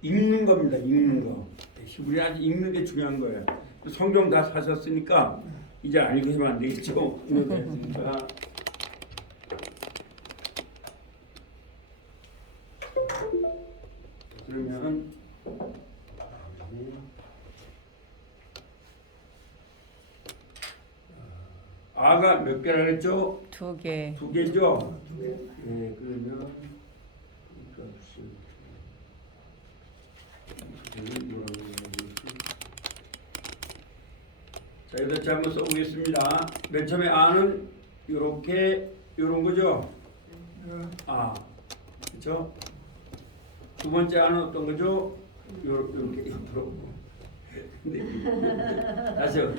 읽는 겁니다. 읽는 거. 우리 아주 읽는 게 중요한 거예요. 성경 다 사셨으니까 이제 안 읽으시면 안 되겠죠. 그러니까 그러면 아가 몇 개라 그랬죠? 2개. 2개죠? 네, 그러면 자, 이렇게 한번 써보겠습니다. 맨 처음에 아는 이렇게 이런 거죠? 아, 그렇죠? 두 번째 아는 어떤 거죠? 이렇게 옆으로. 다시요.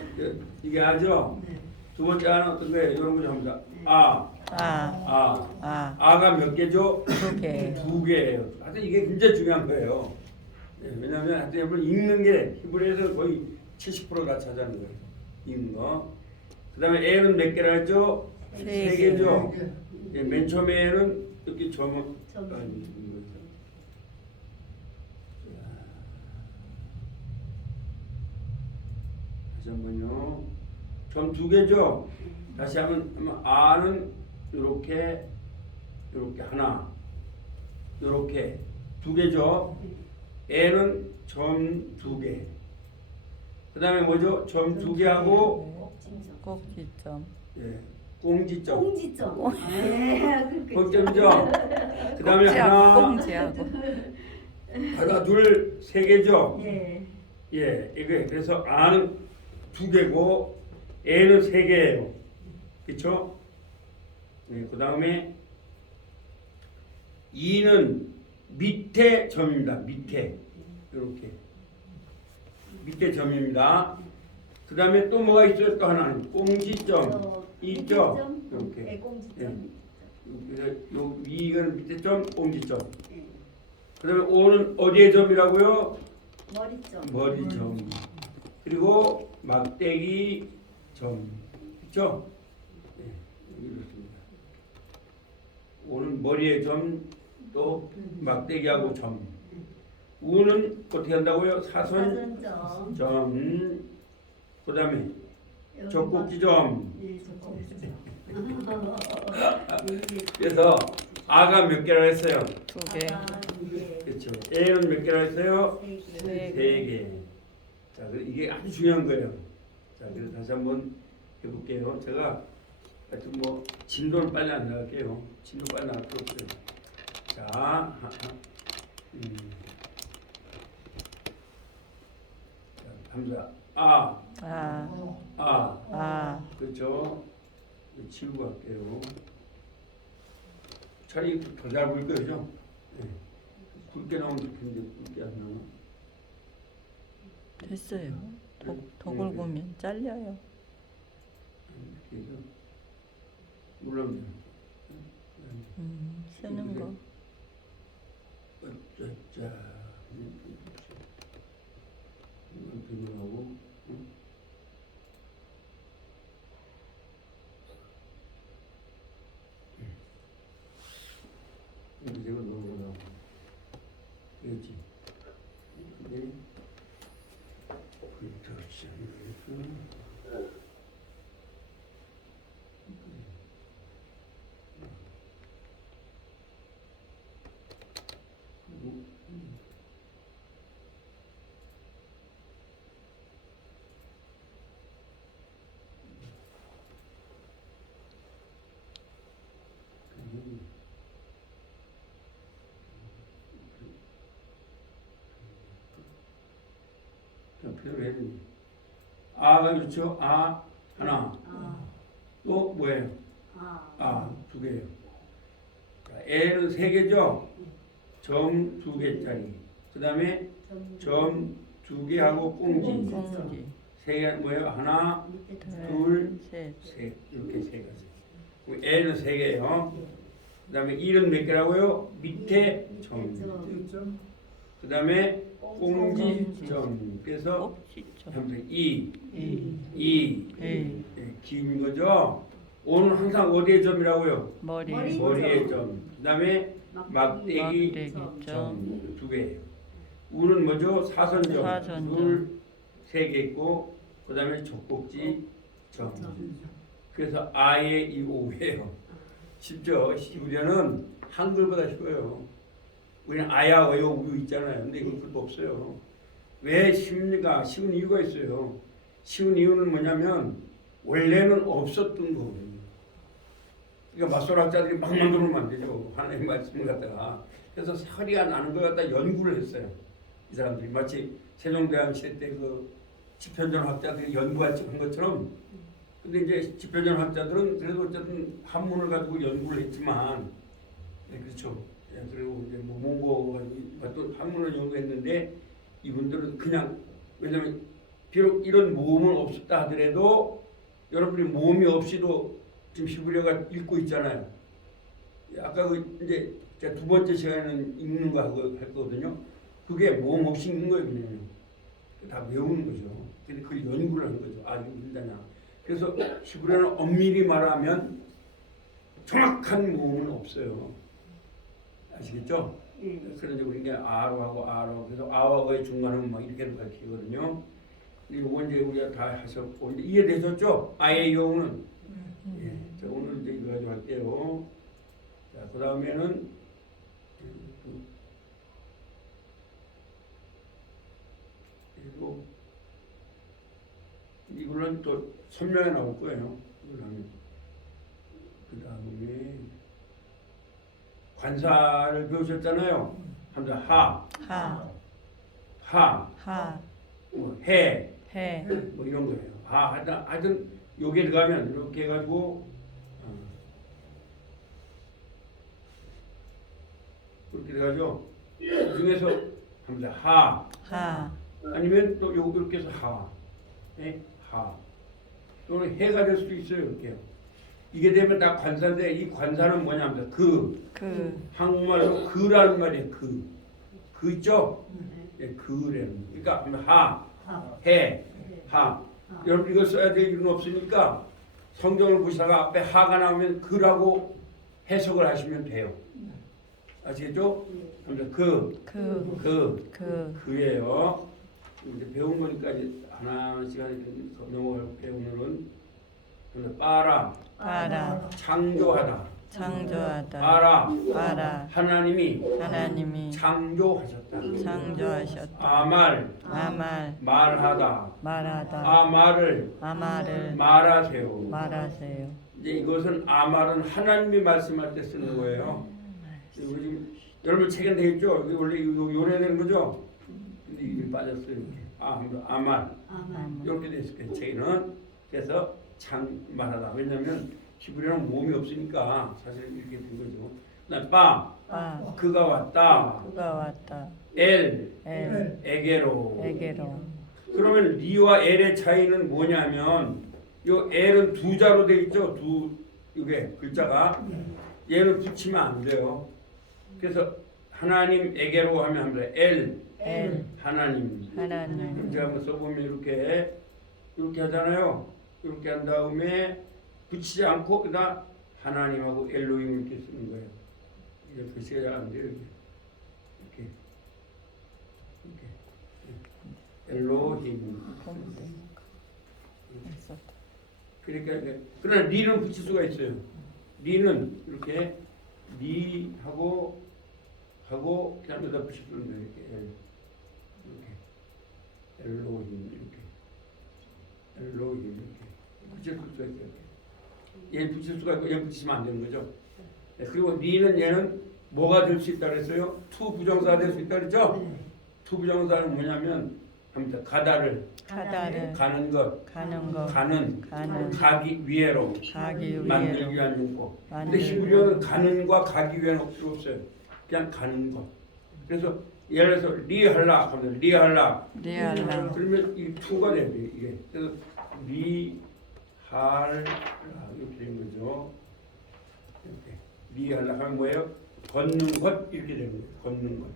이게 아죠? 두 번째 아는 어떤 거예요? 이런 거죠? 합니다. 아가 몇 개죠? 2개. 2개예요. 하여튼 이게 굉장히 중요한 거예요. 네, 왜냐하면 하여튼 읽는 게 히브리에서 거의 70%가 차지하는 거예요. 읽는 거. 그 다음에 애는 몇 개라 했죠? 3개죠? 네, 맨 처음에는 이렇게 점을 있는 거죠. 다시 한번요. 점 2개죠? 다시 한번 아는 이렇게 하나, 이렇게 2개죠. 애는 점 2개. 그 다음에 뭐죠? 점 2개하고 꼭지점. 예, 꽁지점. 꽁지점. 네, 꼭지점이죠. 그 다음에 꽁지하고. 하나, 둘, 3개죠. 예. 예, 이게 그래서 아는 2개고 애는 3개예요. 그렇죠? 네, 그 다음에 이는 밑에 점입니다. 밑에 이렇게 밑에 점입니다. 그 다음에 또 뭐가 있어요? 또 하나는 꽁지점 있죠? 이렇게. 네, 꽁지점. 그래서 요 이건 밑에 점, 꽁지점. 그 다음에 오는 어디에 점이라고요? 머리점. 머리점. 그리고 막대기 점. 그렇죠? 네, 이렇습니다. 오는 머리에 점, 또 막대기하고 점. 우는 어떻게 한다고요? 사선점. 사선점. 그 다음에 젖꼭지점. 네, 젖꼭지점. 그래서 아가 몇 개라 했어요? 2개. 그렇죠. 애는 몇 개라 했어요? 3개. 3개. 자, 이게 아주 중요한 거예요. 자, 그래서 다시 한번 해볼게요. 제가 하여튼 뭐 진도는 빨리 안 나갈게요. 진도 빨리 나갈 거 없어요. 자, 감사. 그렇죠. 치우고 갈게요. 차라리 더 잘 보일 거예요, 그죠? 네. 굵게 나오면 좋겠는데 굵게 안 나와. 됐어요. 더 굵으면 잘려요. 이렇게 해서 눌러면 쓰는 거. 자, 비누하고 이거 넣어보라고. 그렇지. 근데 그렇지 않으니까. 표현을 해야 되니. 아가 그렇죠? 아 하나. 또 뭐예요? 아 2개예요. 애는 3개죠? 점 2개짜리. 그 다음에 점 2개하고 꽁지. 3개 뭐예요? 하나, 둘, 셋. 이렇게 3가지. 애는 3개예요. 그 다음에 이는 몇 개라고요? 밑에 점. 그 다음에 꽁지점. 그래서 이 긴 거죠. 오는 항상 어디에 점이라고요? 머리에 머리에 점. 그 다음에 막대기 막대기 점. 2개예요. 우는 뭐죠? 사선정. 사선정. 둘, 세 개 있고 그다음에 젖꼭지 정. 그래서 아예 이 오예요. 쉽죠? 히브리어는 한글보다 쉬워요. 우리는 아야 어여 우유 있잖아요. 근데 이건 그것도 없어요. 왜 쉽니까? 쉬운 이유가 있어요. 쉬운 이유는 뭐냐면 원래는 없었던 거거든요. 그러니까 맞소락자들이 막 만들면 안 되죠. 하나님 말씀을 갖다가. 그래서 사리가 나는 걸 갖다 연구를 했어요. 이 사람들이 마치 세종대왕 시대 때 그 집현전 학자들이 연구한 것처럼. 근데 이제 집현전 학자들은 그래도 어쨌든 한문을 가지고 연구를 했지만, 네, 그렇죠. 예, 그리고 이제 뭐 몽고가 또 한문을 연구했는데 이분들은 그냥 왜냐면 비록 이런 모음은 없었다 하더라도 여러분이 모음이 없이도 지금 히브리어가 읽고 있잖아요. 아까 그 이제 제가 두 번째 시간에는 읽는 거 하고 했거든요. 그게 모음 없이 읽는 거예요, 그냥. 다 외우는 거죠. 근데 그걸 연구를 하는 거죠. 아, 이거 읽다냐. 그래서 히브리어는 엄밀히 말하면 정확한 모음은 없어요. 아시겠죠? 그래서 이제 우리가 아로 하고 아로 그래서 아와 거의 중간은 막 이렇게 가르치거든요. 이거 이제 우리가 다 하셨고 이제 이해되셨죠? 아예 요는 예. 자, 오늘 이제 이거 가지고 할게요. 자, 그 다음에는 그리고 이걸로는 또 설명에 나올 거예요. 이걸 하면 그 다음에 관사를 배우셨잖아요. 한번 하, 뭐 해, 뭐 이런 거예요. 하여튼 요게 들어가면 이렇게 해가지고 그렇게 돼가지고 그 중에서 한번 하, 아니면 또 요거 이렇게 해서 하, 또는 해가 될 수도 있어요. 이렇게요. 이게 되면 다 관사인데 이 관사는 뭐냐면 한국말로 그라는 말이에요. 그 있죠? 예, 그래는. 그러니까 하, 해, 하. 여러분 이거 써야 될 일은 없으니까 성경을 보시다가 앞에 하가 나오면 그라고 해석을 하시면 돼요. 아시겠죠? 그예요. 이제 배운 거니까 이제 하나씩 넘어갈 때 오늘은 빠라, 창조하다. 빠라, 하나님이 창조하셨다. 아말, 말하다. 아말을 말하세요. 이제 이것은 아말은 하나님이 말씀할 때 쓰는 거예요. 이거 지금 여러분 책에 되겠죠? 이게 원래 요래야 되는 거죠? 근데 이게 빠졌어요. 이렇게. 아말 이렇게 돼 있을 거예요. 책에는. 그래서 말하다. 왜냐하면 히브리어는 모음이 없으니까 사실 이렇게 된 거죠. 그다음 그가 왔다. 에게로. 그러면 리와 엘의 차이는 뭐냐면 요 엘은 두 자로 돼 있죠. 이게 글자가 얘는 붙이면 안 돼요. 그래서 하나님 에게로 하면 합니다. 엘 하나님. 제가 한번 써보면 이렇게 하잖아요. 이렇게 한 다음에 붙이지 않고 그다음 하나님하고 엘로힘 이렇게 쓰는 거예요. 이제 글씨가 안 돼요. 이렇게 엘로힘. 그러니까 그러나 리는 붙일 수가 있어요. 리는 이렇게 리하고 그냥 여기다 붙일 수 있는 거예요. 이렇게 엘로힘 이렇게 붙일 수가 있어요. 얘 붙일 수가 있고 얘 붙이시면 안 되는 거죠. 그리고 리는 얘는 뭐가 될 수 있다 그랬어요? 투 부정사가 될 수 있다 그랬죠? 투 부정사는 뭐냐면 가다를 가는 것 가는 가기 위해로 만들기 위한 용법. 근데 히브리어는 가는과 가기 위한 필요 없어요. 그냥 가는 것. 그래서 예를 들어서 리할라 하면 리할라 그러면 이 투가 돼요. 이게 그래서 리할라 이렇게 되는 거죠. 이렇게 리할라 하면 뭐예요? 걷는 것 이렇게 되는 거예요. 걷는 것.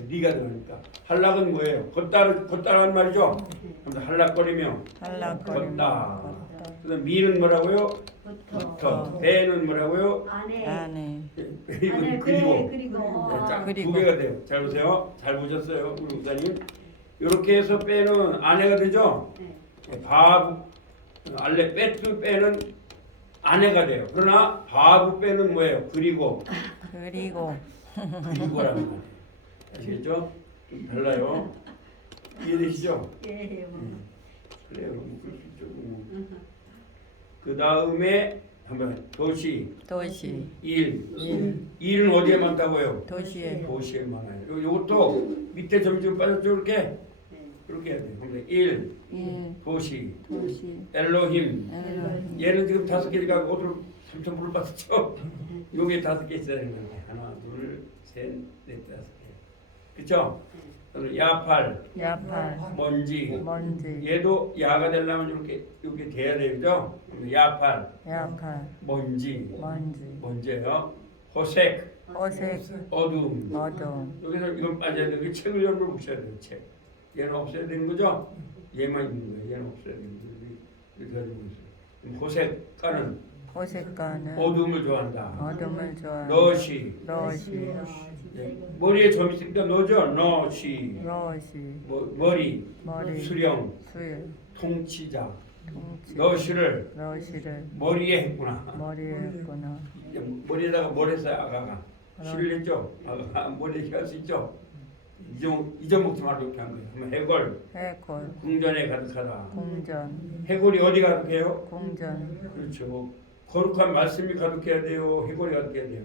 니가 들어가니까. 한락은 뭐예요? 걷다라는 말이죠. 그럼 한락거리며 한락거리며 걷다. 걷다. 그다음 미는 뭐라고요? 부터 부터. 배는 뭐라고요? 안에 안에 그리고 안에 그리고. 그리고 네, 자, 그리고. 두 개가 돼요. 잘 보세요. 잘 보셨어요, 우리 목사님. 이렇게 해서 빼는 안에가 되죠. 네. 바부 알레 빼트 빼는 안에가 돼요. 그러나 바부 빼는 뭐예요? 그리고 그리고 그리고라는 거예요. 아시겠죠? 좀 달라요. 이해되시죠? 예, 뭐. 그래요. 그럴 수 있죠. 그 다음에 한번 도시 도시 일은 어디에 많다고요? 도시에 도시에 많아요. 요것도 밑에 점점 빠졌죠, 이렇게. 네. 그렇게 해야 돼요. 그럼 일 도시 엘로힘. 얘는 지금 5개니까 어디로 3,000불을 받았죠? 요게 5개 있어야 되는 거예요. 하나, 둘, 셋, 넷, 5개. 그쵸? 그다음에 야팔, 야팔 먼지. 먼지 얘도 야가 되려면 이렇게 돼야 되죠? 야팔, 야팔 먼지. 먼지 먼지예요. 호색, 어색 어둠. 어둠 여기서 이건 빠져야 되는 게 책을 열고 보셔야 돼요. 책. 얘는 없어야 되는 거죠? 얘만 있는 거예요. 얘는 없어야 되는 거예요. 이렇게 가지고 있어요. 그럼 호색가는 호색가는 어둠을 좋아한다. 어둠을 좋아하는 너시. 러시 예, 머리에 점 있으니까 너죠? 너시. 러시 머리. 머리 수령. 수일 통치자. 통치 너시를 러시를 머리에 했구나. 머리에 했구나 머리에다가 뭘 했어요? 아가가. 실을 했죠? 아가가 머리에 할 수 있죠? 잊어먹지 말고 이렇게 한 거예요. 그러면 해골. 해골 궁전에 가득하다. 궁전 해골이 어디 가득해요? 궁전 그렇죠. 거룩한 말씀이 가득해야 돼요. 해골이 가득해야 돼요.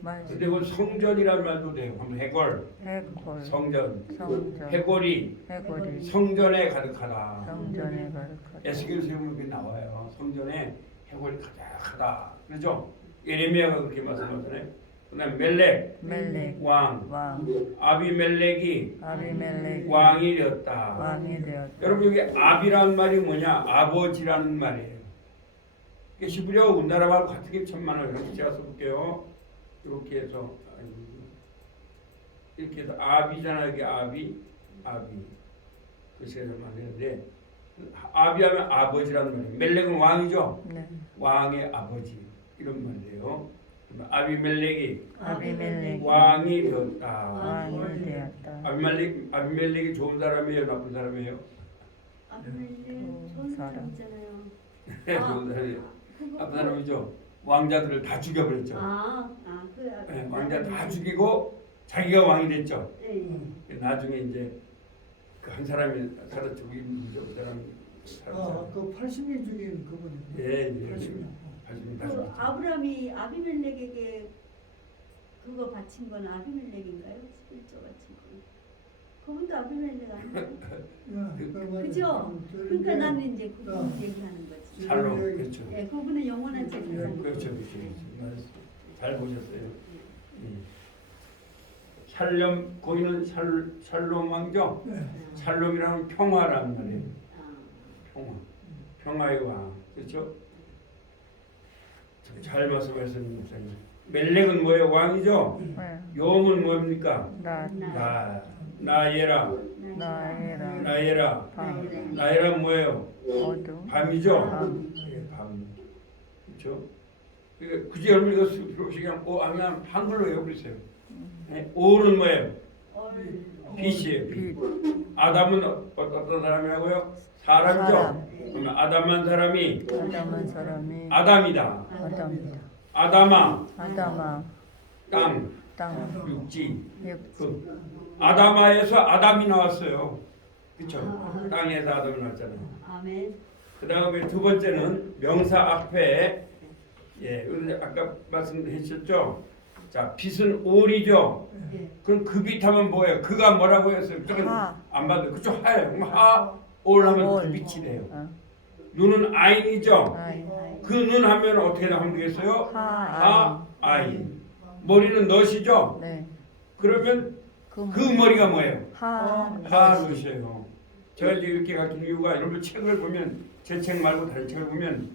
말 근데 그 성전이라는 말도 돼요. 한번 해골, 해골 성전. 성전 해골이 해골이 성전에 가득하다. 성전에 가득하다 에스겔 세우면 그게 나와요. 성전에 해골이 가득하다. 그렇죠? 예레미야가 그렇게 말씀하잖아요. 그다음 멜렉 멜렉 왕, 왕 아비멜렉이 아비멜렉 왕이 되었다. 왕이 되었다 여러분 여기 아비라는 말이 뭐냐? 아버지라는 말이에요. 이게 히브리어 우리나라 말과 같은 게 천만을. 그래서 제가 써볼게요. 이렇게 해서 이렇게 해서 아비잖아요. 이게 아비. 그래서 말하는데 아비하면 아버지라는 말이에요. 멜렉은 왕이죠. 네 왕의 아버지 이런 말이에요. 아비멜렉이 아비멜렉 왕이 되었다. 왕이 되었다 아비멜렉이 좋은 사람이에요, 나쁜 사람이에요? 아무래도 좋은 사람 있잖아요. 좋은 사람이에요. 나쁜 사람이죠. 왕자들을 다 죽여버렸죠. 네, 왕자 다 죽이고 자기가 왕이 됐죠. 네. 나중에 이제 그 한 사람이 살아 죽인 거죠. 그 사람이 그 80명 죽인 그분이. 예, 80명. 그 아브라함이 아비멜렉에게 그거 바친 건 아비멜렉인가요? 11조 바친 건. 그분도 아비멜렉 아니에요? 그죠? 그러니까 나는 이제 그분 얘기하는 거지. 살로 그렇죠. 예, 그분은 영원한 재산. 그렇죠. 잘 보셨어요. 샬롬 거기는 샬롬 왕죠. 네. 샬롬이라는 평화라는 말이에요. 아, 평화의 왕. 그렇죠? 잘 말씀하셨습니다, 목사님. 멜렉은 뭐예요? 왕이죠. 네. 여음은 뭡니까? 나 나예라. 나에라 나예라. 밤 나예라 뭐예요? 어둠 밤이죠. 밤. 예, 밤. 그렇죠? 그러니까 굳이 여러분 이거 필요 없이 그냥 한글로 외워버리세요. 네? 오는 뭐예요? 빛이에요. 빛. 아담은 어떤 사람이라고요? 사람이죠. 사람. 그러면 아담한 사람이 아담한 사람이 아담이다. 아담이다 아담아 아담아 땅 땅 육지. 육지 그 아담아에서 아담이 나왔어요. 그렇죠? 땅에서 아담이 나왔잖아요. 아멘. 그 다음에 두 번째는 명사 앞에 아까 말씀하셨죠? 자, 빛은 올이죠. 예. 그럼 그 빛하면 뭐예요? 그가 뭐라고 했어요? 하. 안 받아요. 그쵸? 하예요. 그럼 올 하면 올. 그 빛이 돼요. 어. 눈은 아인이죠. 아이 그 눈 하면 어떻게 하면 되겠어요? 하 아인. 머리는 넛이죠. 네 그러면 그 그 머리가 뭐예요? 하 하롯이에요. 제가 이제 이렇게 가르친 이유가 여러분 책을 보면 제 책 말고 다른 책을 보면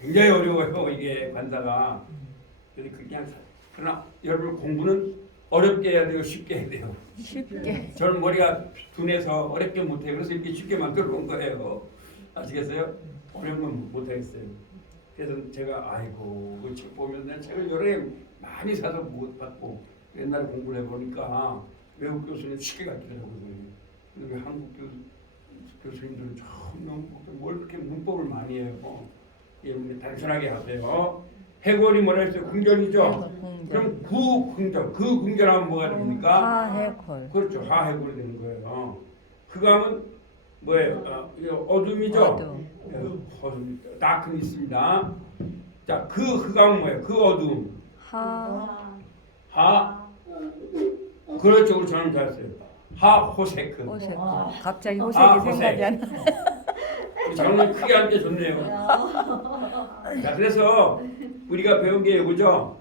굉장히 어려워요. 이게 관사가. 그래서 그냥 그러나 여러분 공부는 어렵게 해야 돼요, 쉽게 해야 돼요. 쉽게. 저는 머리가 둔해서 어렵게 못해요. 그래서 이렇게 쉽게 만들어 놓은 거예요. 아시겠어요? 어려우면 못하겠어요. 그래서 제가 아이고 그 책 보면 난 책을 여러 개 많이 사서 못 받고 옛날에 공부를 해보니까 외국 교수는 쉽게 가르치더라고요. 근데 한국 교수님들은 정말 뭘 그렇게 문법을 많이 해요. 여러분이 단순하게 하세요. 해골이 뭐라 했어요? 궁전이죠? 궁전. 그럼 구궁전. 그 궁전하면 뭐가 됩니까? 하해콜. 그렇죠. 하해골이 되는 거예요. 그감은 뭐예요? 이거 어둠이죠? 어둠. 어둠. 다크는 있습니다. 자, 그 흑암은 뭐예요? 그 어둠. 하 하. 그렇죠. 우리 저는 잘했어요. 하호세크. 호색. 갑자기 아, 호색이 호색. 생각이 안 나. 우리 장로님 크게 하니까 좋네요. 자, 그래서 우리가 배운 게 이거죠.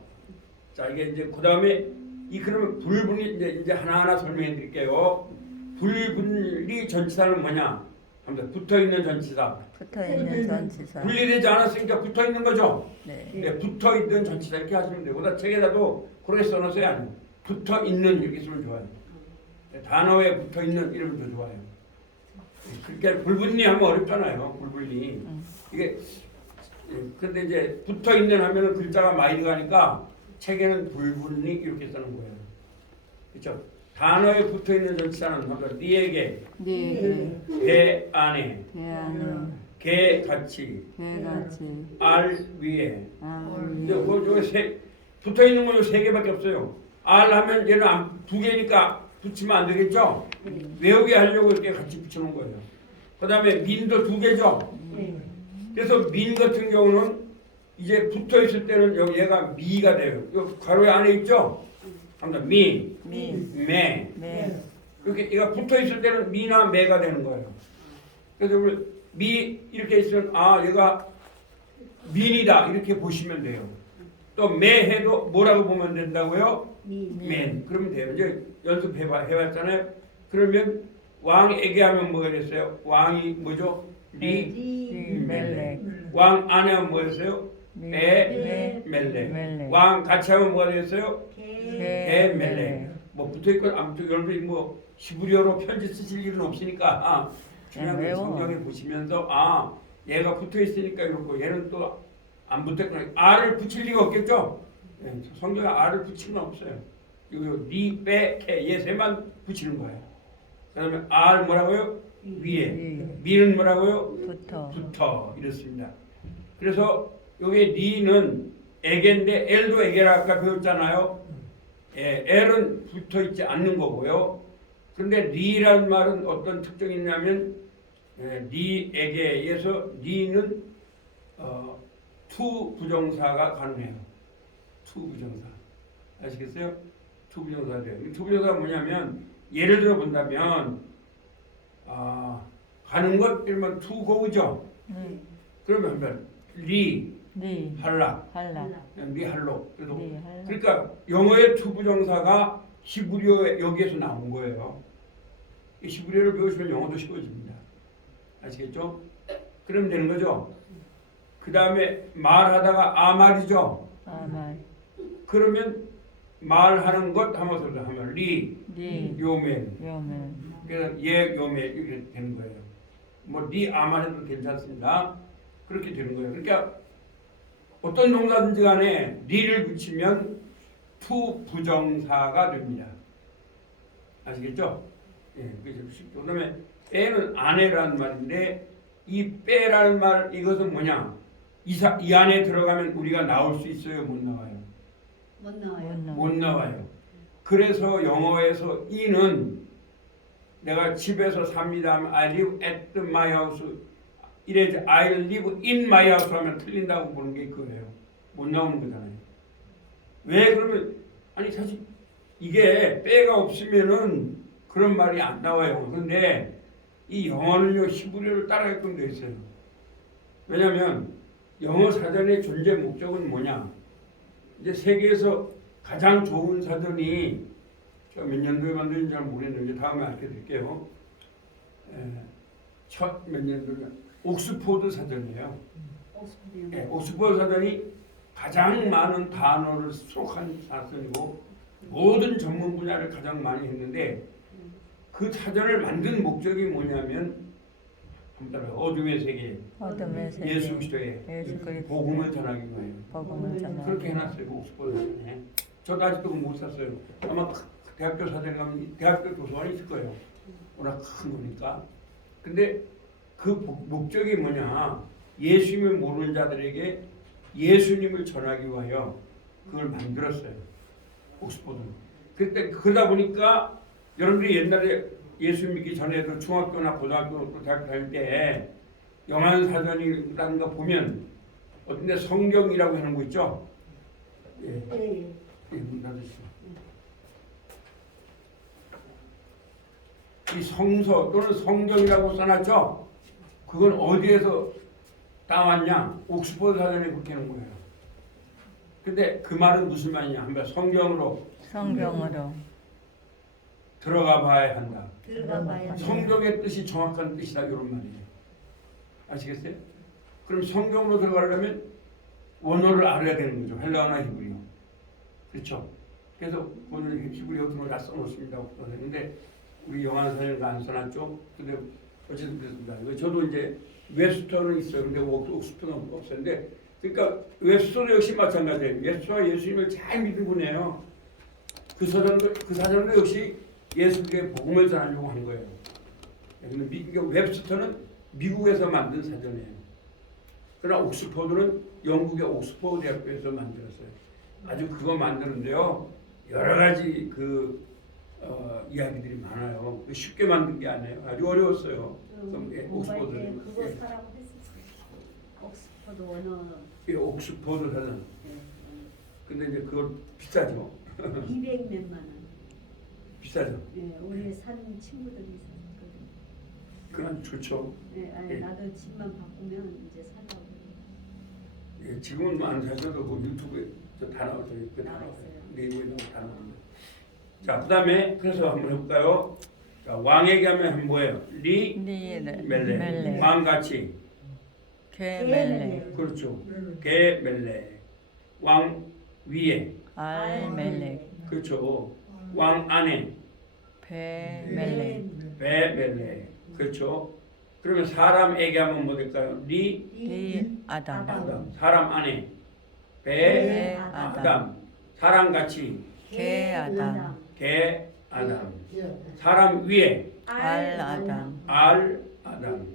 자, 이게 이제 그 다음에 이 그러면 불분리 이제 하나하나 설명해 드릴게요. 불분리 전치사는 뭐냐? 한번 붙어 있는 전치사. 붙어 있는 전치사. 분리되지 않았으니까 붙어 있는 거죠. 네. 네, 붙어 있는 전치사 이렇게 하시면 되고, 나 책에다도 그렇게 써놓으세요. 아니요. 붙어 있는 이렇게 쓰면 좋아요. 네, 단어에 붙어 있는 이러면 더 좋아요. 그러니까 불분리하면 어렵잖아요. 불분리. 이게 근데 이제 붙어 있는 하면은 글자가 많이 들어가니까 책에는 불분리 이렇게 쓰는 거예요. 그렇죠? 단어에 붙어 있는 전치사는 한번 네에게, 네. 배 안에, 대안은 개 같이, 개같이. 알 위에. 아. 요거 세 붙어 있는 건 세 개밖에 없어요. 알 하면 얘는 두 개니까 붙이면 안 되겠죠? 외우게 하려고 이렇게 같이 붙여놓은 거예요. 그 다음에 민도 두 개죠? 그래서 민 같은 경우는 이제 붙어 있을 때는 여기 얘가 미가 돼요. 요 괄호 안에 있죠? 한번 미, 매. 네. 이렇게 얘가 붙어 있을 때는 미나 매가 되는 거예요. 그래서 우리 미 이렇게 있으면 아 얘가 민이다 이렇게 보시면 돼요. 또 매해도 뭐라고 보면 된다고요? 맨. 그러면 돼요. 이제 해봤잖아요. 그러면 왕에게 하면 뭐가 됐어요? 왕이 뭐죠? 멜렉. 왕 안에 하면 뭐였어요? 멜렉. 멜렉. 왕 같이 하면 뭐가 됐어요? 멜렉. 멜렉. 뭐 붙어있고 아무튼 여러분이 뭐 히브리어로 편지 쓰실 일은 없으니까 중요한 건 외워. 성경에 보시면서 얘가 붙어있으니까 이렇고 얘는 또 안 붙었구나. R을 붙일 리가 없겠죠? 네, 성경에 R을 붙이는 건 없어요. 이거 리, 빼, 캐, 얘 세만 붙이는 거예요. 그 다음에 R 뭐라고요? 위에. 미는 뭐라고요? 붙어. 이렇습니다. 그래서 여기 리는 에게인데 L도 에게라 아까 배웠잖아요. 예, L은 붙어 있지 않는 거고요. 그런데 리라는 말은 어떤 특징이 있냐면 리에게에서 리는 투 부정사가 가능해요. 투 부정사. 아시겠어요? 투 부정사가 돼요. 투 부정사가 뭐냐면 예를 들어 본다면 가는 것 이러면 투 고우죠. 그러면 한번 리 할라 리 할로. 그러니까 영어의 투 부정사가 히브리어에 여기에서 나온 거예요. 히브리어를 배우시면 영어도 쉬워집니다. 아시겠죠? 그러면 되는 거죠. 그 다음에 말하다가 아말이죠. 그러면 말하는 것 하면 리, 요멘. 그래서 예, 요멘 이렇게 되는 거예요. 뭐 리 아말해도 괜찮습니다. 그렇게 되는 거예요. 그러니까 어떤 동사든지 간에 리를 붙이면 투 부정사가 됩니다. 아시겠죠? 예, 그 다음에 빼는 아내라는 말인데 이 빼라는 말 이것은 뭐냐? 이 안에 들어가면 우리가 나올 수 있어요? 못 나와요? 못 나와요. 그래서 영어에서 이는 내가 집에서 삽니다 하면 I live at my house 이래 I live in my house 하면 틀린다고 보는 게 그거예요. 못 나오는 거잖아요. 왜 그러면 아니 사실 이게 빼가 없으면은 그런 말이 안 나와요. 그런데 이 영어는요 히브리어를 따라가게끔 되어 있어요. 왜냐하면 영어 사전의 존재 목적은 뭐냐? 이제 세계에서 가장 좋은 사전이 몇 년도에 만든지 잘 모르겠는데 다음에 알려드릴게요. 첫 몇 년도면 옥스포드 사전이에요. 옥스포드 사전이 가장 많은 단어를 수록한 사전이고 모든 전문 분야를 가장 많이 했는데 그 사전을 만든 목적이 뭐냐면 어둠의 세계, 어둠의 세계 예수 그리스도의 예수 그리스도의 복음을 전하기 위하여 복음을 전하기 그렇게 해놨어요. 옥스퍼드 사전에. 저도 아직도 못 샀어요. 아마 대학교 사전에 가면 대학교 도서관이 있을 거예요. 워낙 큰 거니까. 근데 그 목적이 뭐냐? 예수님을 모르는 자들에게 예수님을 전하기 위하여 그걸 만들었어요. 옥스퍼드. 그때 그러다 보니까 여러분들이 옛날에 예수 믿기 전에도 중학교나 고등학교, 대학교 다닐 때 영안 사전이라는 거 보면 어떤데 성경이라고 하는 거 있죠? 예. 예. 예, 문 닫으시죠. 이 성서 또는 성경이라고 써놨죠? 그건 어디에서 따왔냐? 옥스퍼드 사전에 그렇게 하는 거예요. 근데 그 말은 무슨 말이냐? 한번 성경으로 들어가 봐야 한다. 들어가 봐야 돼. 성경의 뜻이 정확한 뜻이다 이런 말이에요. 아시겠어요? 그럼 성경으로 들어가려면 원어를 알아야 되는 거죠. 헬라어나 히브리어. 그렇죠? 그래서 오늘 히브리어 그런 걸 다 써놓습니다. 근데 우리 영안사전가 안 써놨죠? 근데 어쨌든 그렇습니다. 저도 이제 웹스터는 있어요. 근데 옥스퍼드는 없어요. 근데 그러니까 웹스터도 역시 마찬가지예요. 웹스터가 예수님을 잘 믿은 분이에요. 그 사전도 역시 예수의 복음을 전하려고 한 거예요. 그러니까 웹스터는 미국에서 만든 사전이에요. 그러나 옥스퍼드는 영국의 옥스퍼드 대학교에서 만들었어요. 아주 그거 만드는데요. 여러 가지 이야기들이 많아요. 쉽게 만든 게 아니에요. 아주 어려웠어요. 공부할 때 옥스퍼드. 그거 사라고 했었어요. 옥스퍼드 원어. 예, 옥스퍼드 사전. 예. 근데 이제 그걸 비싸죠. 200 몇만 원. 비싸죠. 예, 우리 산 친구들이 샀거든. 그건 좋죠. 예, 아니, 예. 나도 집만 바꾸면 이제 사려고. 예, 지금은 안 사셔도 뭐 유튜브에 다 나오죠. 다 나와요. 나왔어요. 네이버에도 다 나옵니다. 자, 그다음에 그래서 한번 해볼까요? 자, 왕에게 하면 뭐예요? 멜레. 왕같이. 게멜레 그렇죠. 게멜레. 왕 위에. 알멜레 그렇죠. 왕 안에. 베멜레 베멜레. 그렇죠. 그러면 사람에게 하면 뭐 될까요? 아담 아담. 사람 안에. 아담. 아담. 사람같이. 게아담 게아담. 사람 위에. 알아담 알아담.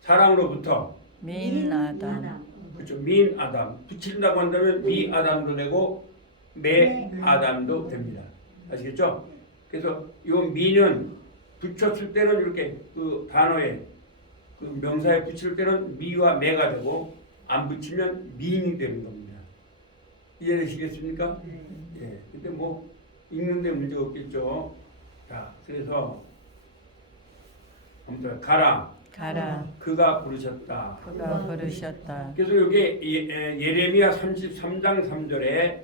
사람으로부터. 민아담 그렇죠. 민아담. 붙인다고 한다면 미아담도 되고 메아담도 됩니다. 아시겠죠? 그래서 이 민은 붙였을 때는 이렇게 그 단어에 그 명사에 붙일 때는 미와 메가 되고 안 붙이면 민이 되는 겁니다. 이해되시겠습니까? 예. 근데 뭐 읽는데 문제 없겠죠. 자, 그래서 아무튼 가라. 그가 부르셨다. 그가 부르셨다. 그래서 여기 예레미야 33장 3절에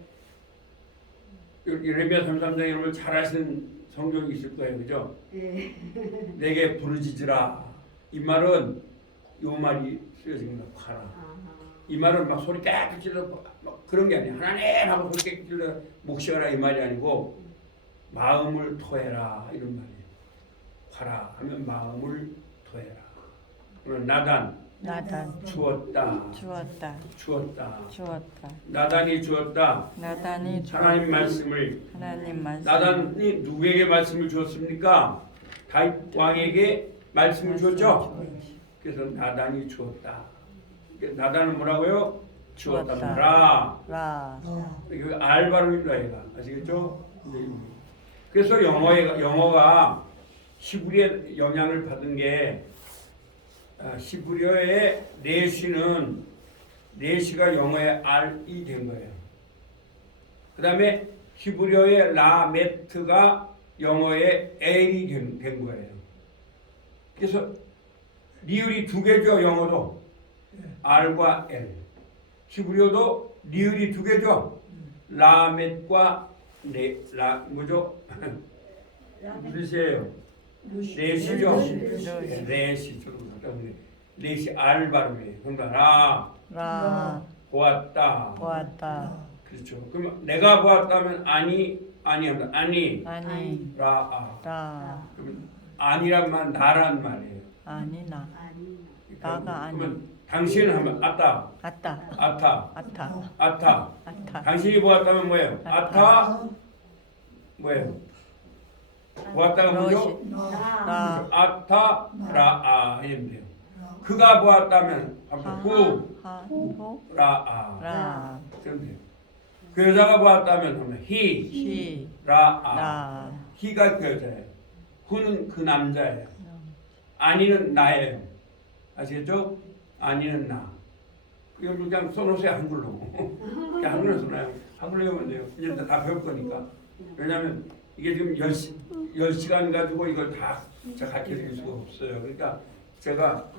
예레미야 33장에 여러분 잘 아시는 성경이 있을 거예요. 그죠? 예. 내게 부르짖으라. 이 말은 요 말이 쓰여진 겁니다. 가라. 아하. 이 말은 막 소리 깨끗이 질러 막 그런 게 아니에요. 하나님 하고 소리 깨끗이 질러 묵시하라 이 말이 아니고 마음을 토해라 이런 말이에요. 가라 하면 마음을 토해라. 나단 주었다. 나단이 주었다. 하나님 말씀을. 나단이 누구에게 말씀을 주었습니까? 다윗 왕에게 말씀을 주었죠. 그래서 나단이 주었다. 나단은 뭐라고요? 주었다. 라. 이거 알 발음입니다. 얘가 아시겠죠? 그래서 영어가 히브리의 영향을 받은 게 히브리어의 내시가 영어의 R이 된 거예요. 그 다음에 히브리어의 라메트가 영어의 L이 된 거예요. 그래서 리을이 두 개죠. 영어도 R과 L. 히브리어도 리을이 두 개죠. 라мет과 뭐죠? 무슨 시예요? 레시죠. 레시죠. 레시 알 발음이에요. 그러니까 보았다. 그렇죠. 그럼 내가 보았다면 아니 아니합니다. 아니 아니 라아. 라 그러면 아니란 말 나란 말이에요. 아니나 아니 나가 아니. 그러면 당신은 하면 아따 아따 아타 아타 아타. 아타 당신이 보았다면 뭐예요? 아타 뭐예요? 보았다가 뭐죠? 라 아타 라아 이러면 돼요. 그가 보았다면 후 하호 라아 라 그러면 돼요. 그 여자가 보았다면 하면 히 시 라아. 라 히가 그 여자예요. 후는 그 남자예요. 아니는 나예요. 아시겠죠? 아니는 나. 이거 그냥 써놓으세요 한글로. 그냥 한글로 써놔요. 한글로 하면 돼요. 이제 다 배울 거니까. 왜냐하면 이게 지금 10시간 가지고 이걸 다 제가 가르쳐 드릴 수가 없어요. 그러니까 제가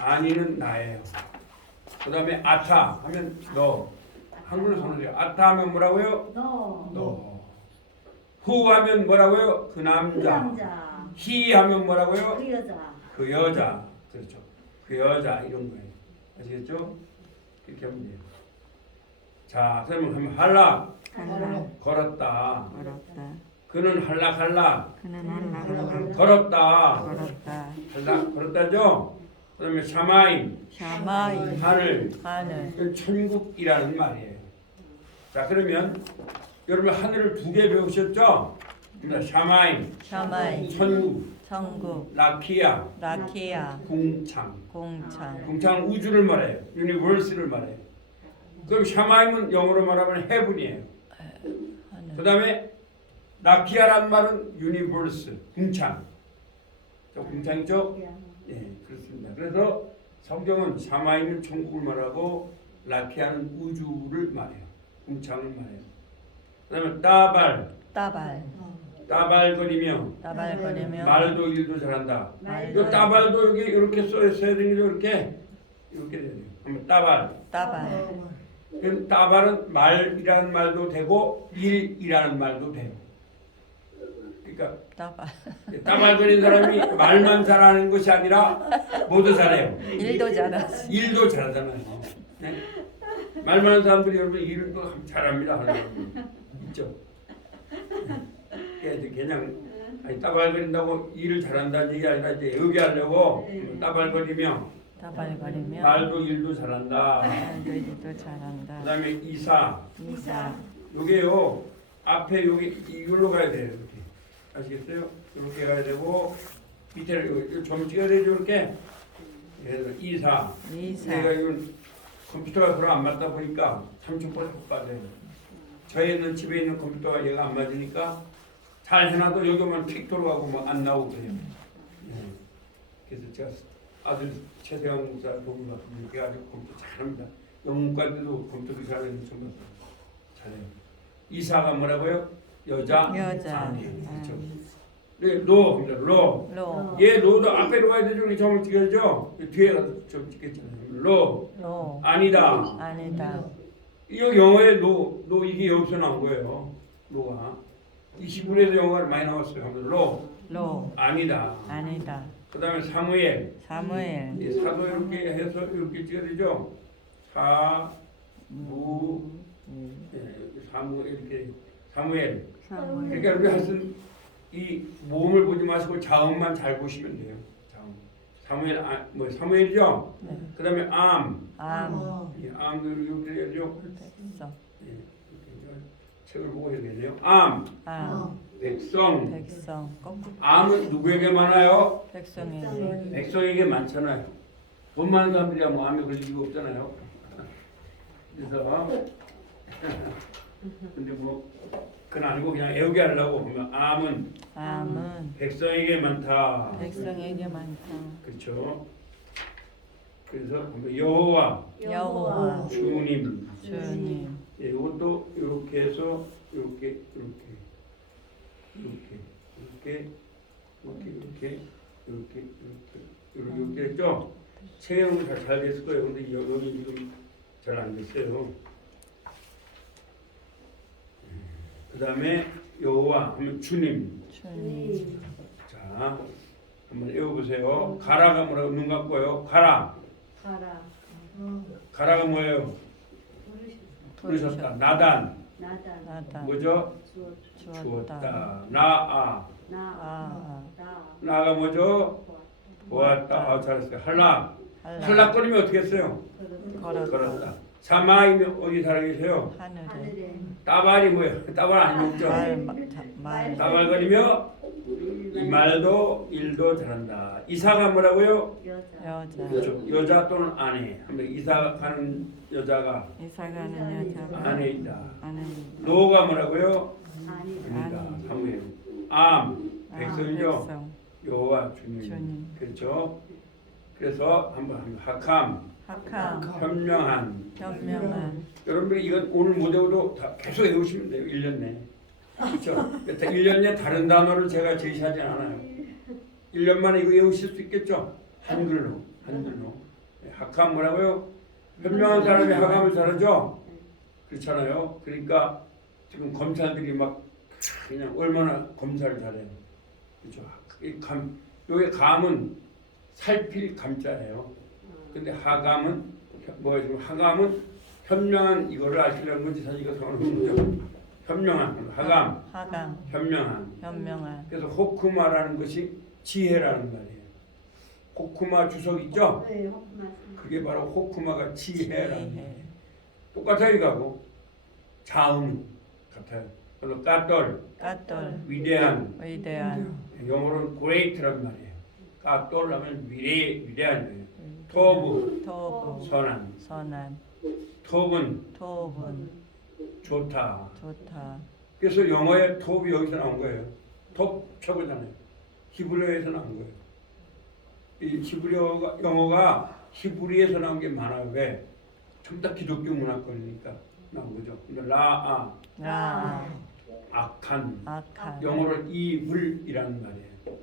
아니는 나예요. 그 다음에 아타 하면 너. 한글로 써놓으세요. 아타 하면 뭐라고요? 너. 후 하면 뭐라고요? 그 그 남자. 남자 히 하면 뭐라고요? 그 여자 그 여자. 그렇죠. 그 여자 이런 거예요. 아시겠죠? 이렇게 하면 돼요. 자, 그러면 할락 할락 걸었다. 걸었다 그는 할락 그는 할락 걸었다. 걸었다 할락 걸었다죠? 그다음에 샤마임 샤마이 하늘. 하늘 이건 천국이라는 말이에요. 자, 그러면 여러분 하늘을 두 개 배우셨죠? 그러니까 샤마임 샤마이 천국, 천국 라키아 라키아 궁창. 공창 궁창은 우주를 말해요. 유니버스를 말해요. 그럼 샤마임은 영어로 말하면 헤븐이에요. 하늘 그 다음에 라키아란 말은 유니버스, 궁창. 저 궁창이죠? 예, 그렇습니다. 그래서 성경은 샤마임은 천국을 말하고 라키아는 우주를 말해요. 궁창을 말해요. 그 다음에 따발, 따발 따발거리며 따발거리며 말도 일도 잘한다. 말도 이 따발도 여기 이렇게 써야 되는 게 이렇게 돼요. 그러면 따발. 따발 그럼 따발은 말이라는 말도 되고 일이라는 말도 돼요. 그러니까 따발 따발거리는 사람이 말만 잘하는 것이 아니라 모두 잘해요. 일도 잘하지 일도 잘하잖아요. 네? 말 많은 사람들이 여러분 일을 또 잘합니다. 하는 사람들 있죠. 그냥 아니, 따발거린다고 일을 잘한다는 얘기 아니라 이제 의기하려고 따발거리며 따발거리며 말도 일도 잘한다. 말도 일도 잘한다 그다음에 이사 이사 요게요 앞에 여기 이걸로 가야 돼요. 이렇게 아시겠어요? 이렇게 가야 되고 밑에를 이거 좀 찍어야 되죠 이렇게. 그래서 이사 이사 내가 이건 컴퓨터가 별로 안 맞다 보니까 삼촌보다 못 받아요. 저희는 집에 있는 컴퓨터가 얘가 안 맞으니까 잘 해놔도 여기만 픽 돌아가고 뭐 안 나오고 그래요. 예. 그래서 제가 아들 최대한 목사 도움을 받고 걔가 아주 컴퓨터 잘합니다. 영문과들도 컴퓨터 잘하는 정말 잘해요. 이사가 뭐라고요? 여자. 아니에요. 그렇죠. 네, 로. 로 얘 로도 앞에로 가야 되죠. 우리 점을 찍어야죠. 뒤에 가서 점 찍겠잖아요. 로. 로 아니다. 아니다 이거 영어에 노 이게 여기서 나온 거예요. 노가. 이 시골에서 영어가 많이 나왔어요. 로. 아니다. 아니다 그 다음에 사무엘. 사무엘 이 사도 이렇게 해서 이렇게 찍어야 되죠. 사무 이렇게 사무엘. 사무엘 그러니까 우리 하여튼 이 모음을 보지 마시고 자음만 잘 보시면 돼요. 자음. 사무엘 뭐 사무엘이죠. 네. 그다음에 암. 암 이 암도 이렇게 해야죠. 백성 예, 이렇게 책을 보고 해야 되네요. 암. 암 백성. 백성 거꾸로 암은 누구에게 많아요? 백성에게 백성에게 많잖아요. 돈 많은 사람들이야 뭐 암에 걸릴 리가 없잖아요. 그래서 근데 뭐 그건 아니고 그냥 애우게 하려고 보면 암은 백성에게 많다. 백성에게 많다 그렇죠. 그래서 보면 여호와 여호와 주님. 주님 예, 이것도 이렇게 해서 이렇게 했죠. 체형은 잘 됐을 거예요. 근데 여기 지금 잘 안 됐어요. 그 다음에 여호와 하면 주님. 주님 자, 한번 외워보세요. 가라가 뭐라고 눈 감고요. 가라. 가라 가라가 뭐예요? 부르셨다. 나단. 나다 나다. 뭐죠? 주었다 주었다. 나아. 나 아. 나가 뭐죠? 보았다 보았다. 아, 잘했어요. 할락. 할라. 할락거리면 어떻게 했어요? 걸었다. 걸었다. 사마이면 어디 살아 계세요? 하늘에. 하늘에 따발이 뭐예요? 따발 아니면 없죠? 말. 따발거리며 이 말도 일도 잘한다. 이사가 뭐라고요? 여자 여자. 그렇죠. 여자 또는 아내. 한번 이사 가는 여자가 이사 가는 여자가 아내이다. 아는 노가 뭐라고요? 아니 그러니까 아내. 사무엘. 암 백성이죠. 백성. 여호와 주님. 주님. 그렇죠. 그래서 한번 학함 학함. 현명한. 현명한. 여러분들이 이건 오늘 못 외워도 다 계속 외우시면 돼요. 1년 내에. 그렇죠. 1년 내에 다른 단어를 제가 제시하지 않아요. 1년 만에 이거 외우실 수 있겠죠? 한글로. 학함 뭐라고요? 현명한 사람이 학함을 잘하죠? 그렇잖아요. 그러니까 지금 검사들이 막 그냥 얼마나 검사를 잘해요. 그렇죠. 요게 감은 살필 감자예요. 근데 하감은 뭐예요? 하감은 현명한 이거를 아시려는 건지 사실 이거 상관없는 거죠. 현명한 하감, 하감. 현명한. 현명한. 그래서 호쿠마라는 것이 지혜라는 말이에요. 호쿠마 주석 있죠? 네 맞습니다 그게 바로 호쿠마가 지혜라는 지혜. 거예요. 똑같아요 이거하고. 자음 같아요. 그래서 까떨 까떨. 위대한. 위대한. 영어로는 great란 말이에요. 까떨 하면 위대한 거예요. 토브 토부. 선한. 선한. 톱은 토분. 좋다. 좋다. 그래서 영어의 톱이 여기서 나온 거예요. 톱 쳐보잖아요. 히브리어에서 나온 거예요. 이 히브리어가 영어가 히브리에서 나온 게 많아요. 왜? 전부 다 기독교 문화권이니까 나온 거죠. 근데 라아 라. 악한 악한. 영어로 이불이라는 말이에요.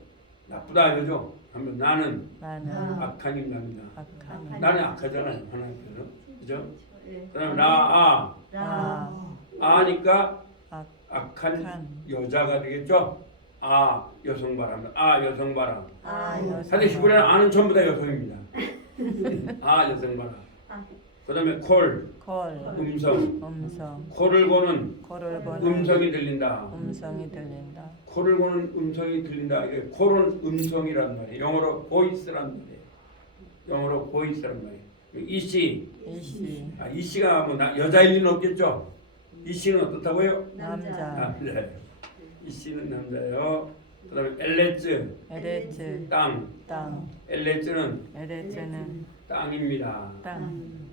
나쁘다 이거죠. 그러면 나는 나는 악한 인간이다. 악한. 나는 악하잖아요. 하나님께서. 그죠? 네. 그다음에 라아 아. 아니까 악. 악한 악한. 여자가 되겠죠. 아 여성 바람. 아 여성 바람. 아. 사실 히브리어는 아는 전부 다 여성입니다. 아 여성 바람. 아, 그다음에 콜 콜. 음성. 음성. 코를 고는 코를 보는 음성이 들린다. 음성이 들린다. 코를 고는 음성이 들린다. 이게 콜은 음성이란 말이에요. 영어로 voice란 말이에요. 영어로 voice란 말이에요. 이씨, 이씨. 이씨가 뭐 여자일 리는 없겠죠. 이씨는 어떻다고요? 남자. 남자예요. 이씨는 남자예요. 그다음에 엘레츠 에레츠. 땅. 땅. 엘레츠는 에레츠는 땅입니다. 땅.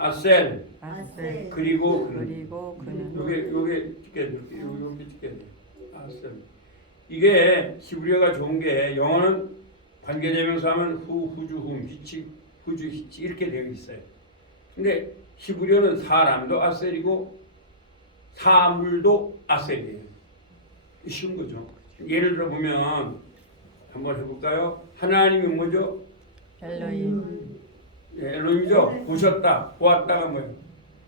아셀 아셀. 그리고 그리고 그는 요게 찍게 돼. 요게 찍게 돼. 아셀. 이게 히브리어가 좋은 게 영어는 관계대명사 하면 후주 히치 후주 히치 이렇게 되어 있어요. 근데 히브리어는 사람도 아셀이고 사물도 아셀이에요. 쉬운 거죠. 예를 들어 보면 한번 해볼까요? 하나님이 뭐죠? 엘로임. 예, 엘로힘이죠. 보셨다, 보았다가 뭐예요?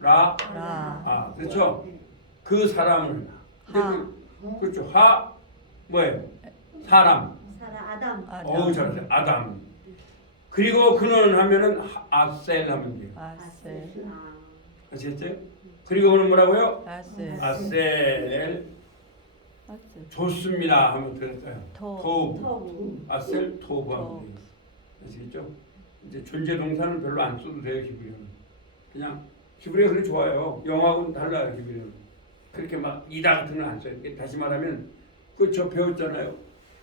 라, 라. 아, 그렇죠. 그 사람을 하. 그렇죠. 하 뭐예요? 사람. 사람 아담 어우 잘하세요. 아담. 그리고 그는 하면은 아셀 하면 돼요. 아셀. 아, 아시겠죠? 그리고 그는 뭐라고요? 아셀. 아셀. 아셀. 좋습니다 하면 될까요? 토브. 터부 아셀 토브 하면 돼요. 아시겠죠? 이제 존재 동사는 별로 안 써도 돼요. 히브리어는. 그냥 히브리어 그렇게 좋아요. 영어하고는 달라요. 히브리어는. 그렇게 막 이다 같은 건 안 써요. 다시 말하면 그 저 배웠잖아요.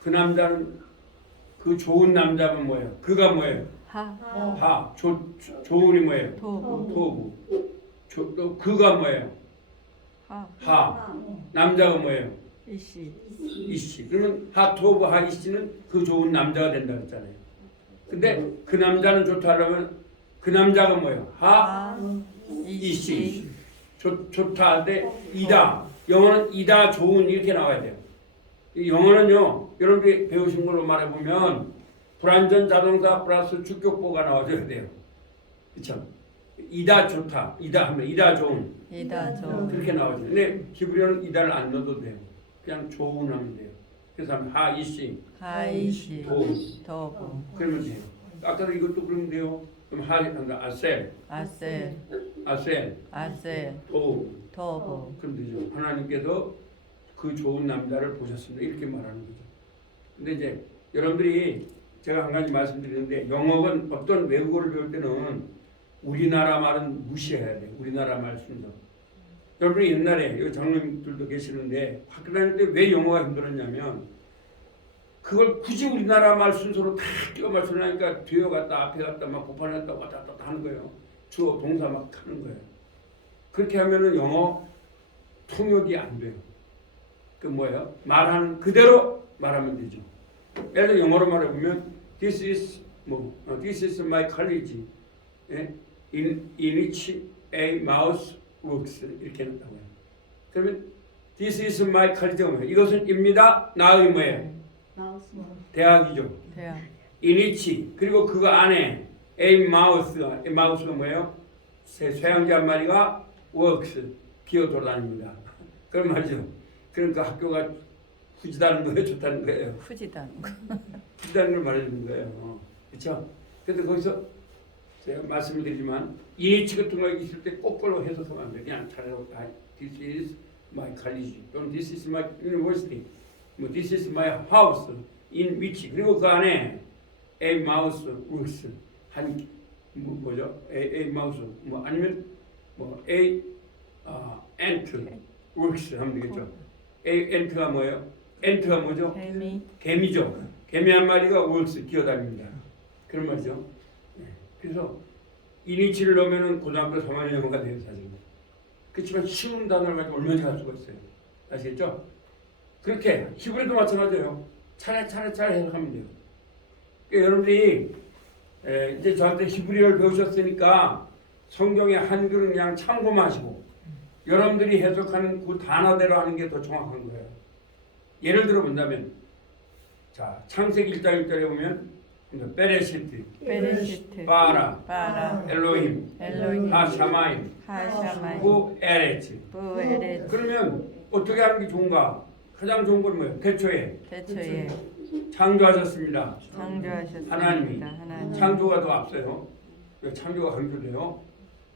그 남자는 그 좋은 남자는 뭐예요? 그가 뭐예요? 하. 하. 좋은이 뭐예요? 토부. 토부. 또 그가 뭐예요? 하. 하. 남자가 뭐예요? 이씨. 이씨. 그러면 하 토부 하 이씨는 그 좋은 남자가 된다 그랬잖아요. 근데 그 남자는 좋다 하려면 그 남자가 뭐예요? 하 하. 이씨. 좋다 할 때 이다. 영어는 이다 좋은 이렇게 나와야 돼요. 이 영어는요. 여러분들이 배우신 걸로 말해보면 불완전 자동사 플러스 주격보가 나와줘야 돼요. 그렇죠? 이다 좋다. 이다 하면 이다 좋은. 이다 조. 그렇게 나오죠. 근데 히브리어는 이다를 안 넣어도 돼요. 그냥 좋은 하면 돼요. 그래서 하면 하 이씨 하이시. 토부 토부. 그러면 돼요. 아까도 이것도 그러면 돼요. 그럼 하 한다 아셀 아셀. 아셀 아셀. 토부 더브. 그럼 되죠. 하나님께서 그 좋은 남자를 보셨습니다. 이렇게 말하는 거죠. 근데 이제 여러분들이 제가 한 가지 말씀드리는데 영어는 어떤 외국어를 배울 때는 우리나라 말은 무시해야 돼요. 우리나라 말 순서. 여러분이 옛날에 여기 장로님들도 계시는데 학교 다닐 때 왜 영어가 힘들었냐면 그걸 굳이 우리나라 말 순서로 다 끼워 맞추려니까 뒤에 갔다 앞에 갔다 막 보판에 갔다 왔다 갔다 하는 거예요. 주어 동사 막 하는 거예요. 그렇게 하면은 영어 통역이 안 돼요. 그 뭐예요? 말하는 그대로 말하면 되죠. 예를 들어 영어로 말해보면 this is my college in which a mouse works 이렇게 했다고요. 그러면 this is my college가 뭐예요? 이것은 입니다. 나의 뭐예요? 마우스. 대학이죠. 대학. in which 그리고 그거 안에 a mouse가 뭐예요? 쇠양지 한 마리가 works 기어 돌아다닙니다. 그런 말이죠. 그러니까 학교가 후지다는 거예요, 좋다는 거예요. 후지다는 거. 후지다는 걸 말해주는 거예요. 그렇죠? 근데 거기서 제가 말씀을 드리지만 이해치 같은 거 있을 때 거꾸로 해석하면 안 돼요. 그냥 차라리 this is my college 또는 this is my university 뭐 this is my house in which 그리고 그 안에 a mouse works 한 뭐죠? a mouse 뭐 아니면 뭐 a ant works 하면 되겠죠. a ant가 뭐예요? ant가 뭐죠? 개미. 개미죠. 개미 한 마리가 works 기어다닙니다. 그런 말이죠. 네. 그래서 이니치를 넣으면은 고등학교 3학년 영어가 돼요 사실. 그렇지만 쉬운 단어를 가지고 얼마나 잘 수가 있어요. 아시겠죠? 그렇게 히브리도 마찬가지예요. 차례 해석하면 돼요. 그러니까 여러분들이 이제 저한테 히브리어를 배우셨으니까 성경의 한글은 그냥 참고마시고 여러분들이 해석하는 그 단어대로 하는 게 더 정확한 거예요. 예를 들어 본다면 자 창세기 1장 1절에 보면 베레시트, 베레시트. 바라, 바라. 엘로힘, 엘로힘. 하샤마임, 하샤마임. 부에레츠. 부에레츠. 그러면 어떻게 하는 게 좋은가? 가장 좋은 건 뭐예요? 태초에 대초에 창조하셨습니다. 창조하셨습니다. 하나님이. 하나님. 창조가 더 앞서요. 창조가 강조돼요.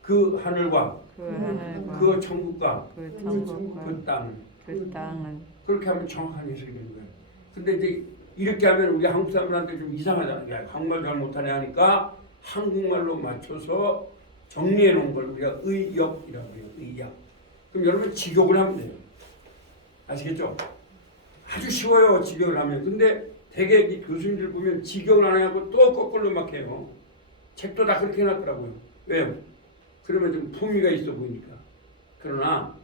그 하늘과 그 하늘과 그 천국과 그 천국과 그 땅. 그 땅은 그렇게 하면 정확한 해석이 되는 거예요. 근데 이제 이렇게 하면 우리 한국 사람들한테 좀 이상하잖아요. 야, 한국말 잘 못하네 하니까 한국말로 맞춰서 정리해 놓은 걸 우리가 의역이라고 해요. 의역. 그럼 여러분 직역을 하면 돼요. 아시겠죠? 아주 쉬워요. 직역을 하면. 근데 대개 이 교수님들 보면 직역을 안 하고 또 거꾸로 막 해요. 책도 다 그렇게 해놨더라고요. 왜요? 그러면 좀 품위가 있어 보이니까. 그러나